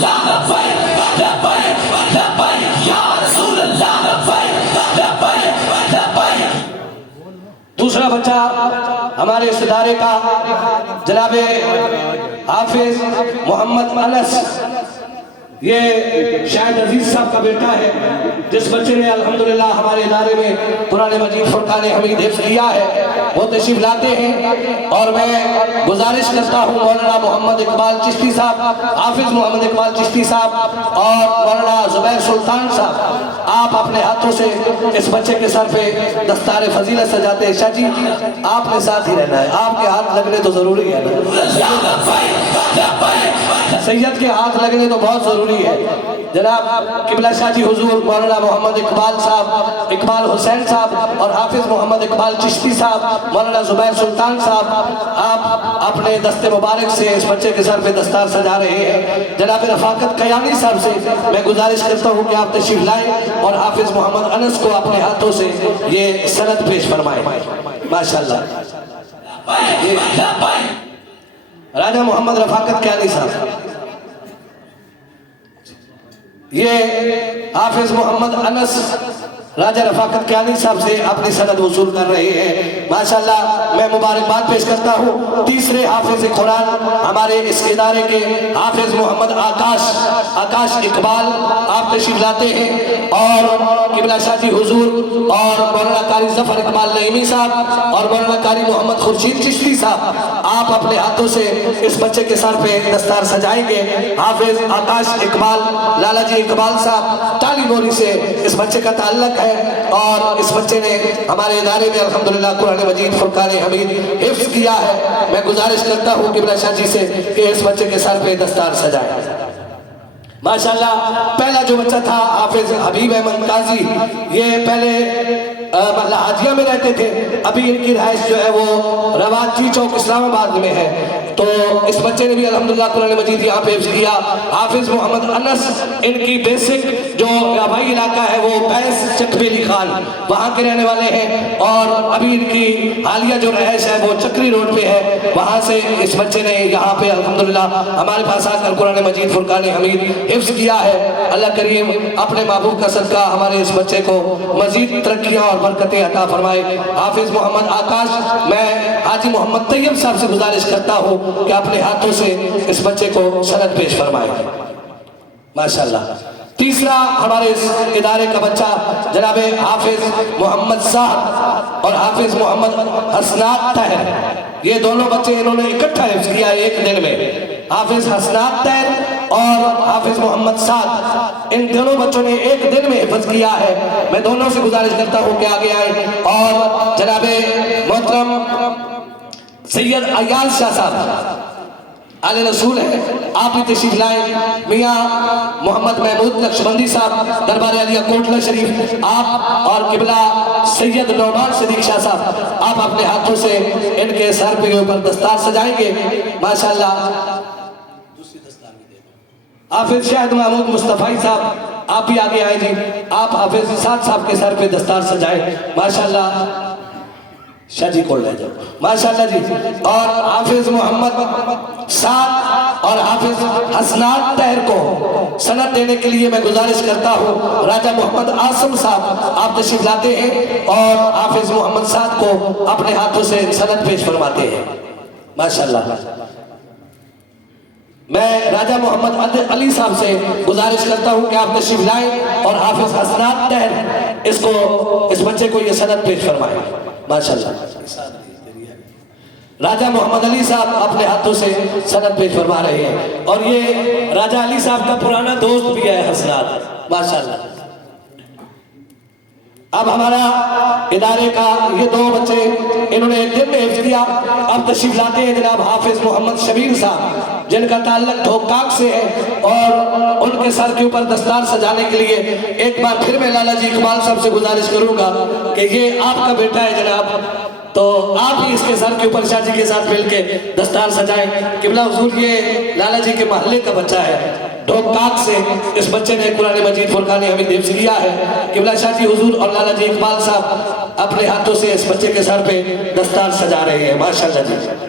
اللہ لبیک لبیک لبیک یا رسول اللہ لبیک لبیک لبیک۔ دوسرا بچہ ہمارے اس ادارے کا جناب حافظ محمد انس، یہ شاہد عزیز صاحب کا بیٹا ہے، جس بچے نے الحمدللہ ہمارے ادارے میں قرآن مجید فرقان حمید حفظ کیا ہے، وہ تشریف لاتے ہیں۔ اور میں گزارش کرتا ہوں مولانا محمد اقبال چشتی صاحب، حافظ محمد اقبال چشتی صاحب اور مولانا زبیر سلطان صاحب، آپ اپنے ہاتھوں سے اس بچے کے سر پہ دستار فضیلت سجاتے ہیں۔ شاہ جی آپ نے ساتھ ہی رہنا ہے، آپ کے ہاتھ لگنے تو ضروری ہے نا، سید کے ہاتھ لگنے تو بہت ضروری ہے۔ جناب قبلہ شاہ جی حضور مولانا محمد اقبال صاحب، اقبال حسین صاحب اور حافظ محمد اقبال چشتی صاحب، مولانا زبیر سلطان صاحب، آپ اپنے دست مبارک سے اس بچے کے سر پہ دستار سجا رہے ہیں۔ جناب رفاقت قیانی صاحب سے میں گزارش کرتا ہوں کہ آپ تشریف لائیں اور حافظ محمد انس کو اپنے ہاتھوں سے یہ سند پیش فرمائیں۔ ماشاءاللہ راجہ محمد رفاقت قیانی صاحب، یہ حافظ محمد انس راجہ رفاقت قیانی صاحب سے اپنی سند وصول کر رہے ہیں۔ ماشاءاللہ میں مبارکباد پیش کرتا ہوں تیسرے حافظ قرآن ہمارے اس ادارے کے حافظ محمد آکاش اقبال، آپ تشریف لاتے ہیں۔ اور قبلہ شاہ جی حضور اور مولانا قاری ظفر اقبال نعیمی صاحب اور مولانا قاری محمد خورشید چشتی صاحب، آپ اپنے ہاتھوں سے اس بچے کے سر پہ دستار سجائیں گے۔ حافظ آکاش اقبال، لالا جی اقبال صاحب ٹالی موری سے اس بچے کا تعلق ہے، اور اس بچے نے ہمارے ادارے میں الحمدللہ قرآن مجید فرقان حمید حفظ کیا ہے۔ میں گزارش کرتا ہوں قبلہ شاہ جی سے کہ اس بچے کے سر پہ دستار سجائیں۔ ماشاءاللہ پہلا جو بچہ تھا حافظ حبیب احمد قاضی، یہ پہلے حاجیہ میں رہتے تھے، ابھی ان کی رہائش جو ہے وہ رواجی چوک اسلام آباد میں ہے۔ تو اس بچے نے بھی الحمدللہ قرآن مجید یہاں پہ حفظ کیا۔ حافظ محمد انس، ان کی بیسک جو آبائی علاقہ ہے وہ بیس چکبیلی خان، وہاں کے رہنے والے ہیں، اور ابھی ان کی حالیہ جو رہائش ہے وہ چکری روڈ پہ ہے۔ وہاں سے اس بچے نے یہاں پہ الحمدللہ ہمارے پاس آ کر قرآن مجید فرقان حمید حفظ کیا ہے۔ اللہ کریم اپنے محبوب کا صدقہ ہمارے اس بچے کو مزید ترقیاں اور برکتیں عطا فرمائے۔ حافظ محمد آکاش، میں حاجی محمد طیب صاحب سے گزارش کرتا ہوں کہ اپنے ہاتھوں سے اس بچے کو سند پیش فرمائے۔ ماشاءاللہ تیسرا ہمارے اس ادارے کا بچہ جناب حافظ محمد صاحب اور حافظ محمد حسنات طاہر، یہ دونوں بچے انہوں نے اکٹھا حفظ کیا ایک دن میں۔ حافظ حسنات طاہر اور حافظ محمد صاحب، ان دونوں بچوں نے ایک دن میں حفظ کیا ہے۔ میں دونوں سے گزارش کرتا ہوں کہ آگے آئیں، اور جناب محترم سید ایاز شاہ صاحب آل رسول ہے، آپ بھی تشریف لائیں۔ میاں محمد محمود نقشبندی صاحب دربار عالیہ کوٹلہ شریف، آپ اور قبلہ سید نعمان صدیق شاہ صاحب، آپ اپنے ہاتھوں سے ان کے سر پہ اوپر دستار سجائیں گے۔ ماشاءاللہ حافظ شاہد محمود مصطفی صاحب، آپ بھی آگے آئیں جی، آپ حافظ سعد صاحب کے سر پہ دستار سجائیں۔ ماشاءاللہ شاہ جی کھول لے جاؤ۔ ماشاءاللہ جی، اور حافظ محمد سعد اور حافظ حسنات طاہر کو سند دینے کے لیے میں گزارش کرتا ہوں راجہ محمد آسم صاحب، آپ تشریف لاتے ہیں اور حافظ محمد سعد کو اپنے ہاتھوں سے سند پیش فرماتے ہیں۔ ماشاءاللہ میں راجہ محمد علی صاحب سے گزارش کرتا ہوں کہ آپ تشریف لائیں اور حافظ حسنات طاہر اس بچے کو یہ سند پیش فرمائیں۔ ماشاءاللہ راجہ محمد علی صاحب اپنے ہاتھوں سے سند پیش فرما رہے ہیں، اور یہ راجہ علی صاحب کا پرانا دوست بھی ہے حسنات۔ ماشاءاللہ اب ہمارا ادارے کا یہ دو بچے انہوں نے ایک دن میں حفظ کیا۔ اب تشریف لاتے ہیں جناب حافظ محمد شبیر صاحب، جن کا تعلق ڈھوکاک سے ہے، اور ان کے سر کے اوپر دستار سجانے کے لیے ایک بار پھر میں لالا جی اقبال صاحب سے گزارش کروں گا کہ یہ آپ کا بیٹا ہے جناب، تو آپ ہی اس کے سر کے اوپر شاہ جی کے ساتھ مل کے دستار سجائیں۔ قبلہ حضور یہ لالا جی کے محلے کا بچہ ہے، ڈھوکاک سے اس بچے نے قرآن مجید فرقان حمید حفظ کیا ہے۔ قبلہ شاہ جی حضور اور لالا جی اقبال صاحب اپنے ہاتھوں سے اس بچے کے سر پہ دستار سجا رہے ہیں۔ ماشاءاللہ جی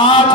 8